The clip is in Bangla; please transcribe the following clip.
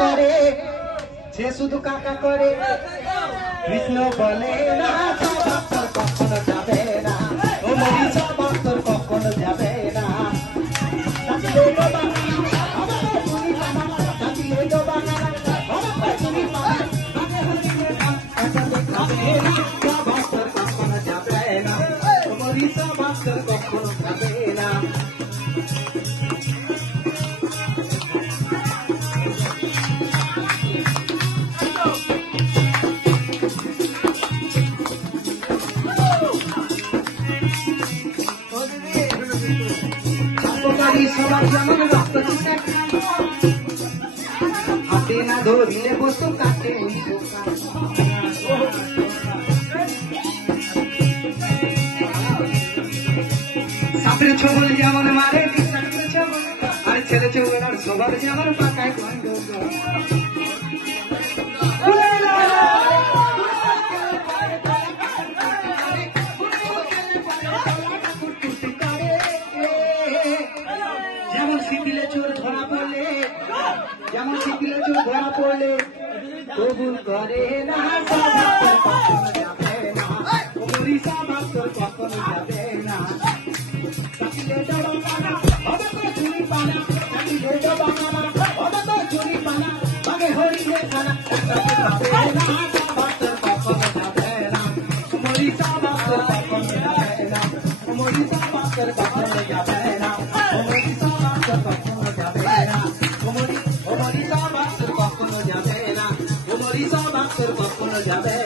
করে সে শুধু কাকা করে কৃষ্ণ বলে না ভক্তর কখনো যাবে না ও মরিচা ভক্তর কখনো যাবে না কখনো যাবে না সবার যেমন রক্ত হাতে না ধরিলে বস্তু কাটে সাপের ছবল যেমন মারে আর ছেলে চৌড়ার সবার যেমন পাকায় যেমন শিপিলে চোর ধরা পড়লে কবুল করে না কখনো যাবে না মরিচা ভক্তর কখনো যাবে না হরিলে খানা ভক্তর কখনো যাবে না মরিচা ভক্তর কখনো যাবে না মরিচা ভক্তর কখনো যাবে না মরিচা ভক্তর কখনো যাবে না মরিচা ভক্তর কখনো যাবে না মরিচা ভক্তর কখনো যাবে